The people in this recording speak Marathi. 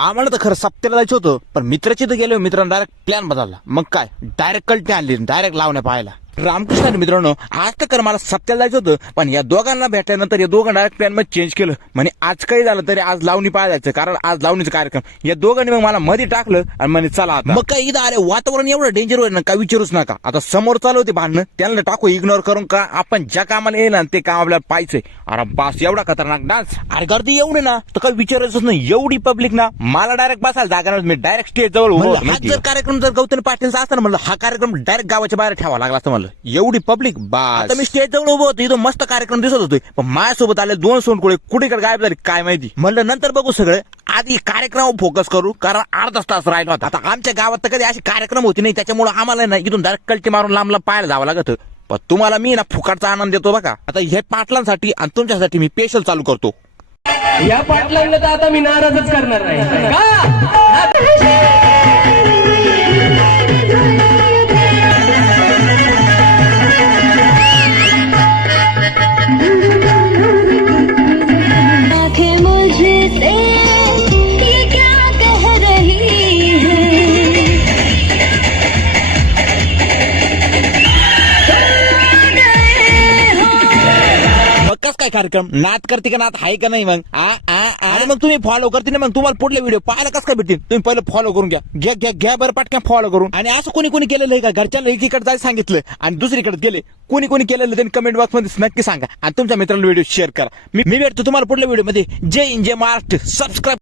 आम्हाला तर खरं सप्त्याला जायचं होतं, पण मित्राची तर गेलो, मित्रांनो डायरेक्ट प्लॅन बदलला. मग काय डायरेक्ट कल्टी आणली, डायरेक्ट लावण्या पाहायला. रामकृष्ण मित्रांनो, आज तर खरं मला सप्त्याला जायचं होतं, पण या दोघांना भेटल्यानंतर या दोघांना डायरेक्ट प्लॅन मध्ये चेंज केलं. म्हणजे आज काही झालं तरी आज लावणी पाहायला जायचं, कारण आज लावणीचा कार्यक्रम. या दोघांनी मग मला मध्ये टाकलं आणि म्हणे चला आता. मग काय इथं अरे वातावरण एवढं डेंजर होईल ना, काय विचारूच नका. आता समोर चालू होते भांडणं, त्यांना टाकू इग्नोर करून, का आपण ज्या कामाला येईल ना ते काम आपल्याला पाहिजे. अरे बास एवढा खतरनाक डान्स, अरे गर्दी एवढी ना तर काही विचारायचंच नाही. एवढी पब्लिक ना, मला डायरेक्ट बसायला जागा नव्हती. मी डायरेक्ट स्टेज जवळ उभा होतो. हा जर कार्यक्रम जर गौतम पाटीलचा असता ना, म्हणलं हा कार्यक्रम डायरेक्ट गावाच्या बाहेर ठेवावा लागला असतं. म्हणलं एवढी पब्लिक. आता मी स्टेज जवळ उभं होतो, इथं मस्त कार्यक्रम दिसत होतो, पण माझ्यासोबत आले दोन सोनकुळे कुठेकडे गायब झाले काय माहिती. म्हणलं नंतर बघू सगळे, आधी कार्यक्रमावर फोकस करू, कारण अर्धा तास राहिला होता. आता आमच्या गावात तर कधी असे कार्यक्रम होते नाही, त्याच्यामुळे आम्हाला ना इथून डायरेक्ट कल्टी मारून लांब लांब पाहायला जावं लागत. पण तुम्हाला मी ना फुकाटचा आनंद देतो बघा. आता हे पाटलांसाठी आणि तुमच्यासाठी मी स्पेशल चालू करतो. या पाटलांना तर आता मी नाराजच करणार नाही काय कार्यक्रम नाच करते का नाच आहे का नाही. मग आणि मग तुम्ही फॉलो करते ना, मग तुम्हाला पुढले व्हिडिओ पाहायला कसं काय भेटतील. तुम्ही पहिले फॉलो करून घ्या बरं पटकन फॉलो करून. आणि असं कोणी कोणी केलेलं आहे का, घरच्यांना एकीकडे जायला सांगितलं आणि दुसरीकडे गेले, कोणी कोणी केलेलं त्यांनी कमेंट बॉक्स मध्ये नक्की सांगा आणि तुमच्या मित्रांना व्हिडिओ शेअर करा. मी भेटतो तुम्हाला पुढल्या व्हिडिओ मध्ये. जय हिंद, जय महाराष्ट्र. सबस्क्राईब